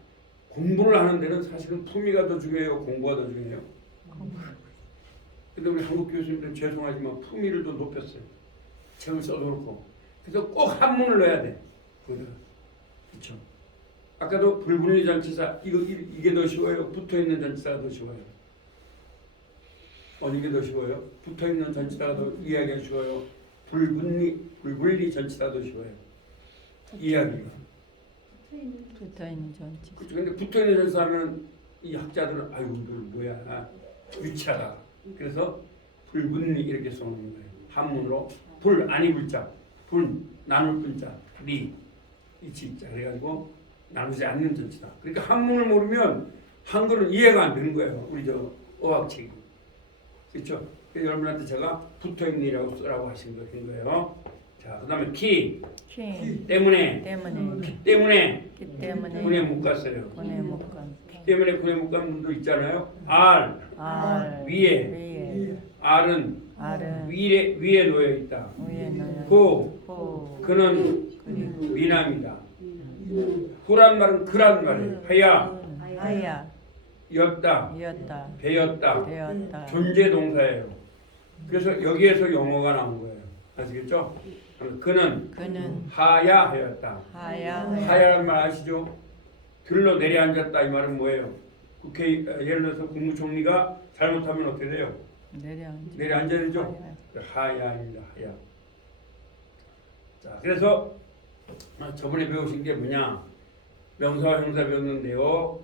공부를 하는 데는 사실은 품위가 더 중요해요. 공부가 더 중요해요. 근데 우리 한국 교수님들은 죄송하지만 품위를 더 높였어요. 책을 써놓고. 그래서 꼭 한문을 넣어야 돼. 그렇죠. 아까도 불분리 전치사 이게 더 쉬워요. 붙어 있는 전치사가 더 쉬워요. 어느 게 더 쉬워요? 붙어 있는 전치사가 더 이해하기가 쉬워요. 불분리 전치사가 더 쉬워요. 이해하기가. 붙어 있는 전치. 그렇죠. 근데 붙어 있는 전치사하면 이 학자들은 아이고 이거 뭐야 유치하다. 그래서 불분리 이렇게 써놓는 거예요. 한문으로 불 아니 불자, 분 나눌 분자, 리 이치자 그래가지고 나누지 않는 전치다. 그러니까 한문을 모르면 한글은 이해가 안 되는 거예요. 우리 저 어학책이. 그렇죠? 그래서 여러분한테 제가 붙어있니라고 쓰라고 하신 거예요. 자, 그 다음에 키 때문에 때문에 때문에 기 때문에 군에 못 갔어요. 군에 못 간. 키 때문에 군에 못 간 분도 있잖아요. R 알 위에 R은 알은 위에 놓여 있다. 위에 놓여. 고 그는 그리고 미남이다. 고란 말은 그란 말이에요. 하야 하야 였다 이었다 배였다 되었다. 존재 동사예요. 그래서 여기에서 영어가 나온 거예요. 아시겠죠? 그는 하야 하였다. 하야란 말 아시죠? 들러 내려앉았다 이 말은 뭐예요? 예를 들어서 국무총리가 잘못하면 어떻게 돼요? 내려앉아야 되죠? 하야입니다. 하야. 자, 그래서 저번에 배우신 게 뭐냐? 명사와 형사 배웠는데요.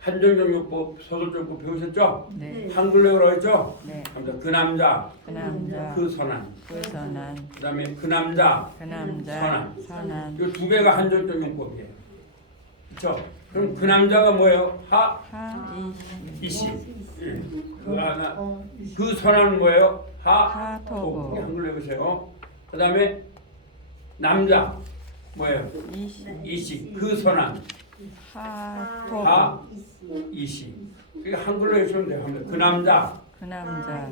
한정정요법, 서술정법 배우셨죠? 네. 한글로로 했죠? 네. 그 남자, 그 남자 그 선한, 그 선한 그 다음에 그 남자, 그 남자 선한 이 두 개가 한정정요법이에요. 그렇죠? 그럼 그 남자가 뭐예요? 이시. 예. 그 선한 뭐예요? 하토부. 한글로 해보세요. 그 다음에 남자 뭐예요? 이시. 그 선한 하토부. 이시. 그러니까 한글로 해주면 돼요. 그 남자. 그 남자.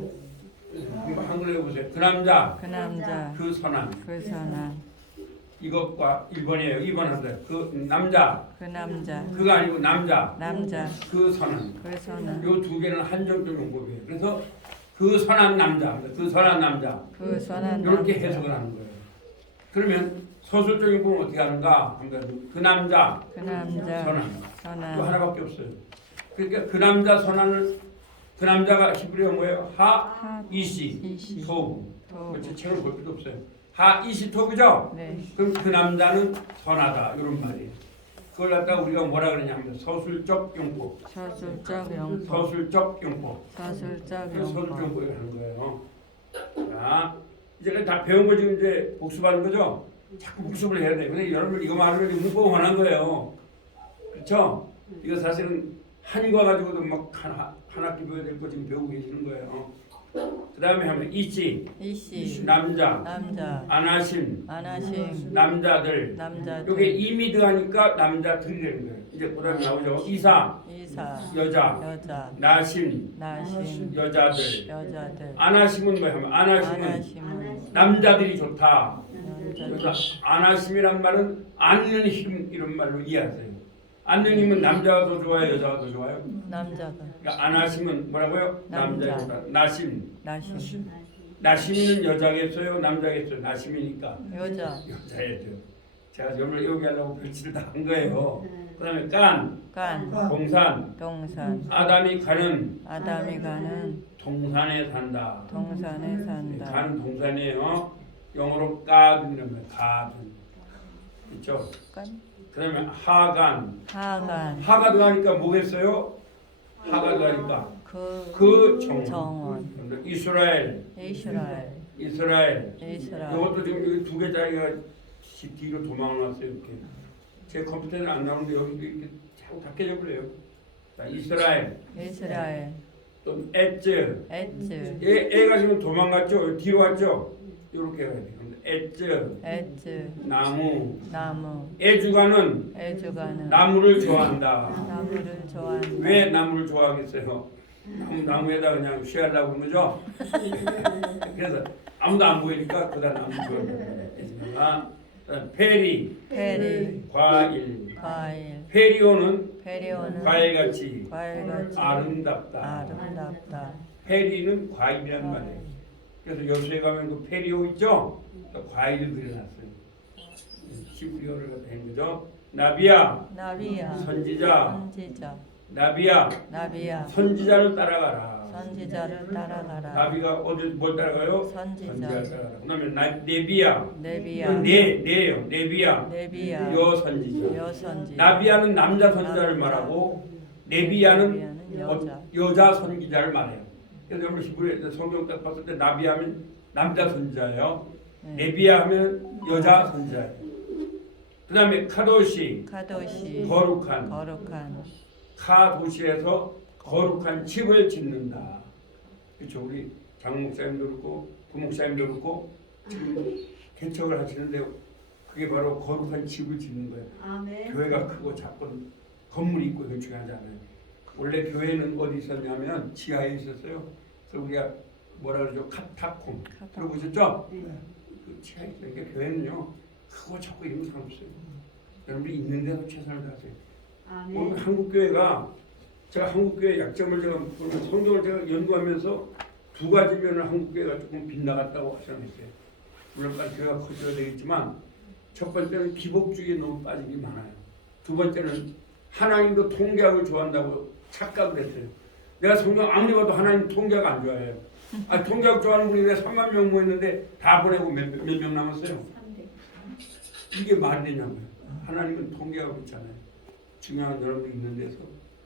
한글로 해보세요. 그 남자. 그 남자. 그 선한. 그 선한. 이것과 1번이에요. 2번 한다. 그 남자. 그 남자. 그가 아니고 남자. 남자. 그 선한. 그 선한. 요 두 개는 한정적 용법이에요. 그래서 그 선한 남자. 그 선한 남자. 그 선한 이렇게 남자. 해석을 하는 거예요. 그러면 서술적인 부분 어떻게 하는가? 그 남자. 그 남자. 선한. 또 선한. 하나밖에 없어요. 그러니까 그 남자 선한을 그 남자가 히브리어 뭐예요? 이시 이시. 토부. 토부. 제 책을 볼 필요 없어요. 이시 토부죠? 네. 그럼 그 남자는 선하다 이런 말이에요. 그걸 갖다가 우리가 뭐라 그러냐면 서술적 용법. 서술적 용법. 서술적 용법. 서술적 서술적 용법. 용법을 하는 거예요. 자, 이제 다 배운 거 지금 이제 복습하는 거죠? 자꾸 복습을 해야 돼요. 근데 여러분 이거 말하면 문법 원한 거예요. 그렇죠? 이거 사실은 한과 가지고도 막 한 학기 배워야 될 거 지금 배우고 계시는 거예요. 그 다음에 하면 이시, 이시. 남자, 남자. 안하심, 안하심. 남자들. 남자들. 요게 이미드 하니까 남자들이 되는 거예요. 이제 그다음에 나오죠. 이사, 이사. 여자, 여자. 나심, 나심. 여자들. 여자들. 안하심은 뭐야? 하면 안하심은 안하심은 남자들이 좋다. 남자들. 그러니까 안하심이란 말은 앉는 힘 이런 말로 이해하세요. 앉는 힘은 남자가 더 좋아요, 여자가 더 좋아요? 남자가. 그러니까 안하심은 뭐라고요? 남자. 남자보다. 나심, 나심. 나심이는 여자겠어요, 남자겠어요? 나심이니까 여자. 여자예요. 제가 오늘 여기 하려고 별치를 다 한 거예요. 그다음에 깐, 간. 동산, 동산. 아담이 가는 아담이 가는 동산에 산다. 동산에 산다. 가는 동산이에요. 영어로 가든이라는 거예요. 가든. 그렇죠? 간. 그다음에 하간. 하간. 하가 들어가니까 뭐겠어요? 하가 들어가니까 그 정원. 정원. 이스라엘. 이스라엘. 이스라엘. 이스라엘. 이것도 지금 여기 두 개짜리가 뒤로 도망을 왔어요. 이렇게. 제 컴퓨터에는 안 나오는데 여기 이렇게 자꾸 다 깨져버려요. 자, 이스라엘. 이스라엘. 또 에츠. 에츠. 애가 지금 도망갔죠? 뒤로 왔죠? 이렇게 해야 돼요. 에츠. 에츠. 나무. 나무. 애주가는 애주가는 나무를 좋아한다. 나무를 좋아한다. 왜 나무를 좋아하겠어요? 나무에다 그냥 쉬하려고 그런 거죠? 그래서 아무도 안 보이니까 그다 나무 좋아한다. 페리. 페리. 과일. 과일. 페리오는 페리오는 과일같이 과일같이 아름답다. 아름답다. 페리는 과일이란 말이에요. 그래서 여수에 가면 그 페리오 있죠? 과일을 그려놨어요. 히브리어를 갖다 한 거죠. 나비야. 나비야. 선지자. 선지자. 나비야. 나비야. 선지자를 따라가라. 선지자를 따라가라. 나비가 어디 뭘 따라가요? 선지자. 선지자를 따라가라. 그다음에 네비야. 네비야. 네예요. 네비야. 네비야. 여 선지자. 여선지. 나비야는 남자 선지자를 남자. 말하고 네비야는 네비야는 여자. 여자 선지자를 말해요. 그래서 여러분 히브리 성경 딱 봤을 때 나비하면 남자 선지자예요. 네. 네비야 하면 여자 선지자예요. 그다음에 카도시 카도시. 거룩한. 거룩한. 카도시에서 거룩한 집을 짓는다. 그렇죠. 우리 장 목사님도 그렇고 부 목사님도 그렇고 지금 개척을 하시는데 그게 바로 거룩한 집을 짓는 거예요. 아멘. 교회가 크고 작은 건물이 있고 그게 중요하지 않아요. 원래 교회는 어디 있었냐면 지하에 있었어요. 그래서 우리가 뭐라 그러죠? 카타콤. 들어보셨죠? 네. 그 지하에 있어요. 그러니까 교회는요 크고 작고 이런 거 상관없어요. 여러분들이 있는 데서 최선을 다하세요. 오늘 아멘. 한국 교회가 제가 한국 교회 약점을 제가 보면 성경을 제가 연구하면서 두 가지 면을 한국 교회가 조금 빗나갔다고 생각했어요. 물론 교회가 커져야 되겠지만 첫 번째는 기복주의에 너무 빠진 게 많아요. 두 번째는 하나님도 통계학을 좋아한다고 착각을 했어요. 내가 성경 아무리 봐도 하나님 통계학 안 좋아해요. 통계학 좋아하는 분이 왜 3만 명 모였는데 다 보내고 몇 명 남았어요? 이게 말이 되냐고요. 하나님은 통계학을 있잖아요. 중요한 여러분이 있는 데서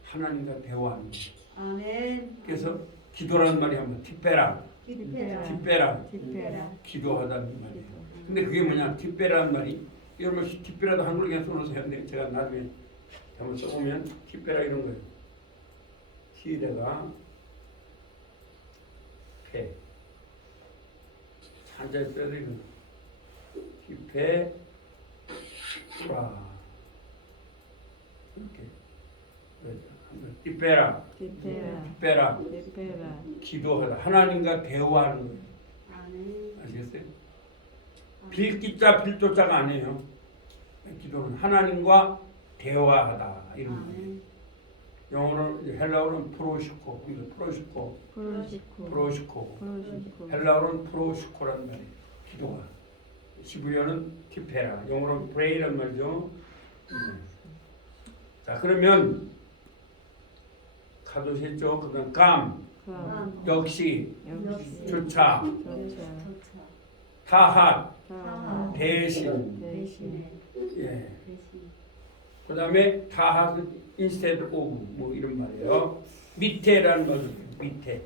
하나님과 대화하는 거예요. 아멘. 그래서 기도라는 말이 한번 티페라, 기쁘라. 티페라, 티페라. 기도하다는 말이에요. 근데 그게 뭐냐? 티페라는 말이 여러분 티페라도 한글로 그냥 써놓으세요. 근데 제가 나중에 한번 써보면 티페라 이런 거예요. 티에다가 페 한자 써야 돼 이거. 티페 라 이렇게 티페라 티페라. 티페라 티페라. 기도하다 하나님과 대화하는 거예요. 아, 네. 아시겠어요? 빌기자 빌조자가 아니에요. 기도는 하나님과 대화하다 이런 아, 거예요. 네. 영어로는 헬라어로는 프로시코, 프로시코, 프로시코. 프로시코. 프로시코. 헬라어로는 프로시코란 말이에요. 기도가. 히브리어는 티페라, 영어로는 프레이란 말이죠. 자 그러면 가도시 했죠. 그다음 감, 감. 역시, 역시. 조차, 조차. 타핫, 타하. 대신. 대신에 예. 대신. 그다음에 타핫은 instead of 뭐 이런 말이에요. 밑에라는 거죠. 밑에.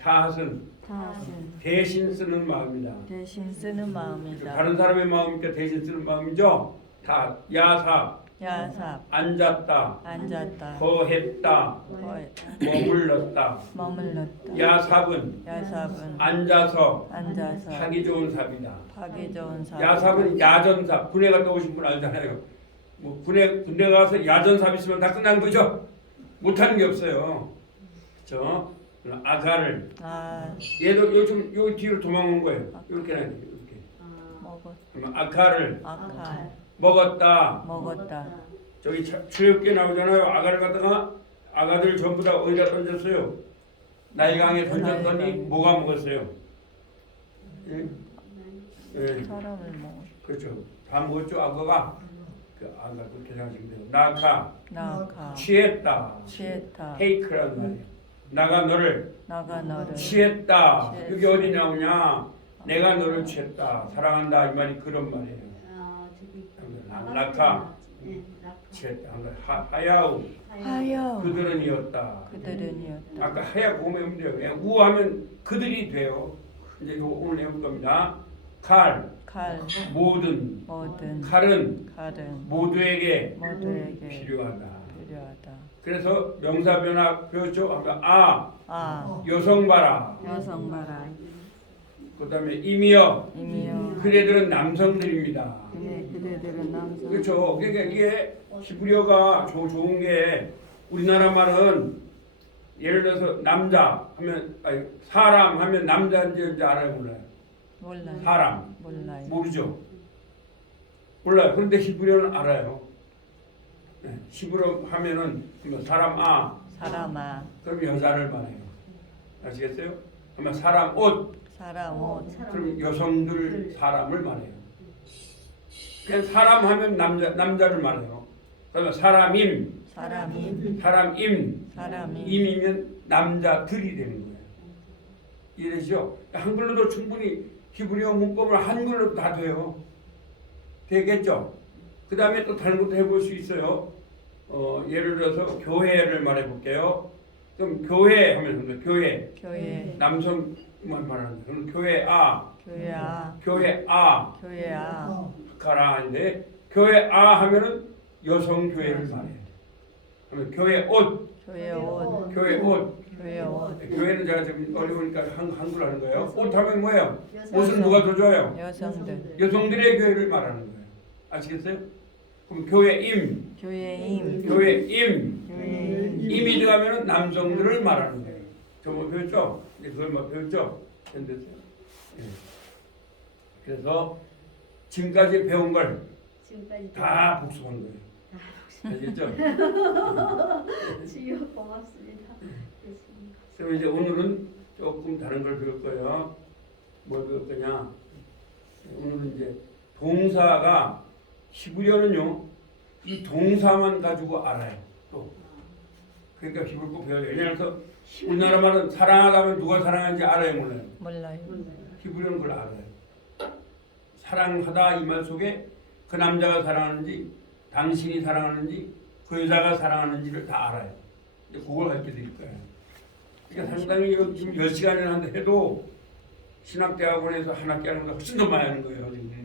타핫은 타하신. 대신 쓰는 마음이다. 대신 쓰는 마음이다. 다른 사람의 마음이니까 대신 쓰는 마음이죠. 다 야삽, 야삽. 앉았다, 앉았다. 거했다, 거의. 머물렀다. 머물렀다. 야삽은 야삽은 앉아서 앉아서 하기 좋은 삽이다. 하기 좋은 삽. 야삽은 야전삽. 군에 갔다 오신 분 알잖아요. 뭐 군대 가서 야전삽 있으면 다 끝난 거죠. 못하는 게 없어요. 그렇죠? 아가를 아, 얘도 요즘 요 뒤로 도망온 거예요. 이렇게 이렇게. 아, 먹었. 그러면 아카를 아칼. 먹었다. 먹었다. 저기 출애굽기에 나오잖아요. 아가를 갖다가 아가들 전부 다 어디다 던졌어요? 나일강에 던졌더니 나일강에. 뭐가 먹었어요? 예? 예. 사람을 먹었. 그렇죠. 다 먹었죠. 아가가 그 아가 그렇게 생각하시면 돼요. 나카 나가. 취했다. 취했다. 테이크라는 말이에요. 나가 너를 나가 너를. 취했다. 취했다. 여기 어디 나오냐? 내가 너를 취했다. 사랑한다 이 말이 그런 말이에요. 아, 저기 낙하. 네, 낙하. 취했다. 하야우 하여. 그들은이었다. 그들은이었다. 아까 하야 보면 돼요. 그냥 우하면 그들이 돼요. 이제 이거 오늘 해볼 겁니다. 칼 칼. 모든 뭐든. 칼은 칼은 모두에게 모두에게 필요하다. 필요하다. 그래서 명사 변화 배웠죠. 아까 아, 여성 봐라. 여성 봐라. 그다음에 임이여 이미여. 그대들은 남성들입니다. 그네 그대들은 남성. 그렇죠. 그러니까 이게 히브리어가 좋은 게 우리나라 말은 예를 들어서 남자 하면 아니, 사람 하면 남자인지 알아요 몰라요? 몰라요. 사람 몰라요. 모르죠. 몰라요. 그런데 히브리어는 알아요. 네, 히브리어 하면은 뭐 사람 사람아. 그럼 여자를 말해요. 아시겠어요? 그러면 사람 옷 사람 옷. 그럼 여성들 사람을 말해요. 그냥 사람 하면 남자를 말해요. 그러면 사람임 사람이. 사람임 임이면 남자들이 되는 거예요. 이해되죠? 한글로도 충분히 히브리어 문법을 한글로도 다 돼요. 되겠죠? 그 다음에 또 다른 것도 해볼 수 있어요. 예를 들어서 교회를 말해볼게요. 그럼 교회 하면 교회 교회. 남성만 말하는 거예요. 그럼 교회야. 교회아 교회야. 가라인데 교회 하면은 여성 교회를 말해요. 그러면 교회 옷 교회 옷. 교회 옷 교회 옷. 교회는 제가 좀 어려우니까 한글 하는 거예요. 옷 하면 뭐예요? 여성. 옷은 누가 더 좋아요? 여성들. 여성들의 교회를 말하는 거예요. 아시겠어요? 그럼 교회임 교회임. 교회임 교회임. 임이 들어가면은 남성들을 말하는 거예요. 저거 배웠죠? 이제 그걸 뭐 배웠죠? 현대세요. 예. 그래서 지금까지 배운 걸 지금까지 다 복습한 거예요. 알겠죠? 지효 고맙습니다. 됐습니다. 그럼 이제 오늘은 조금 다른 걸 배울 거예요. 뭘 배울 거냐? 오늘은 이제 동사가 히브리어는요 이 동사만 가지고 알아요. 또 그러니까 히브리어 꼭 배워야 돼요. 왜냐하면 우리나라 말은 사랑하다면 누가 사랑하는지 알아요, 몰라요? 몰라요. 히브리어는 그걸 알아요. 사랑하다 이 말 속에 그 남자가 사랑하는지 당신이 사랑하는지 그 여자가 사랑하는지를 다 알아요. 근데 그걸 가르쳐 드릴 거예요. 그러니까 상당히 지금 10시간이나 하는데 해도 신학대학원에서 한 학기 하는 것보다 훨씬 더 많이 하는 거예요. 지금.